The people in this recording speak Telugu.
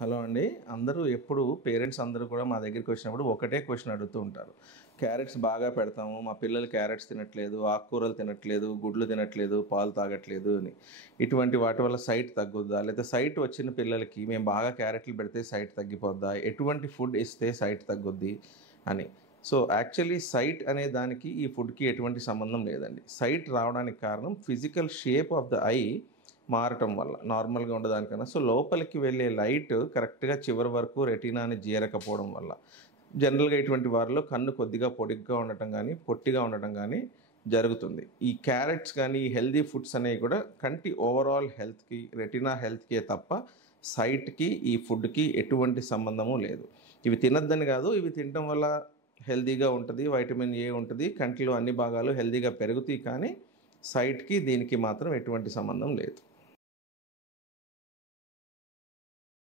హలో అండి. అందరూ ఎప్పుడు పేరెంట్స్ అందరూ కూడా మా దగ్గరికి వచ్చినప్పుడు ఒకటే క్వెషన్ అడుగుతూ ఉంటారు. క్యారెట్స్ బాగా పెడతాము. మా పిల్లలు క్యారెట్స్ తినట్లేదు, ఆకుకూరలు తినట్లేదు, గుడ్లు తినట్లేదు, పాలు తాగట్లేదు అని. ఇటువంటి వాటి వల్ల సైట్ తగ్గుద్దా? లేదా సైట్ వచ్చిన పిల్లలకి మేము బాగా క్యారెట్లు పెడితే సైట్ తగ్గిపోద్దా? ఎటువంటి ఫుడ్ ఇస్తే సైట్ తగ్గుద్ది అని. సో, యాక్చువల్లీ సైట్ అనే దానికి ఈ ఫుడ్‌కి ఎటువంటి సంబంధం లేదండి. సైట్ రావడానికి కారణం physical shape of the I మారటం వల్ల. నార్మల్‌గా ఉండదానికన్నా. సో, లోపలికి వెళ్ళే లైట్ కరెక్ట్‌గా చివరి వరకు రెటీనాని చేరకపోవడం వల్ల. జనరల్‌గా ఇటువంటి వారిలో కన్ను కొద్దిగా పొడిగ్గా ఉండటం గానీ, పొట్టిగా ఉండటం గానీ జరుగుతుంది. ఈ క్యారెట్స్ గానీ, ఈ హెల్తీ ఫుడ్స్ అనేవి కూడా కంటి ఓవరాల్ హెల్త్‌కి, రెటీనా హెల్త్‌కే తప్ప సైట్‌కి, ఈ ఫుడ్‌కి ఎటువంటి సంబంధము లేదు. ఇవి తినొద్దని కాదు. ఇవి తినటం వల్ల హెల్తీగా ఉంటది. వైటమిన్ ఏ ఉంటది. కంటిలో అన్ని భాగాలు హెల్తీగా పెరుగుతాయి. కానీ సైట్‌కి, దీనికి మాత్రం ఎటువంటి సంబంధం లేదు.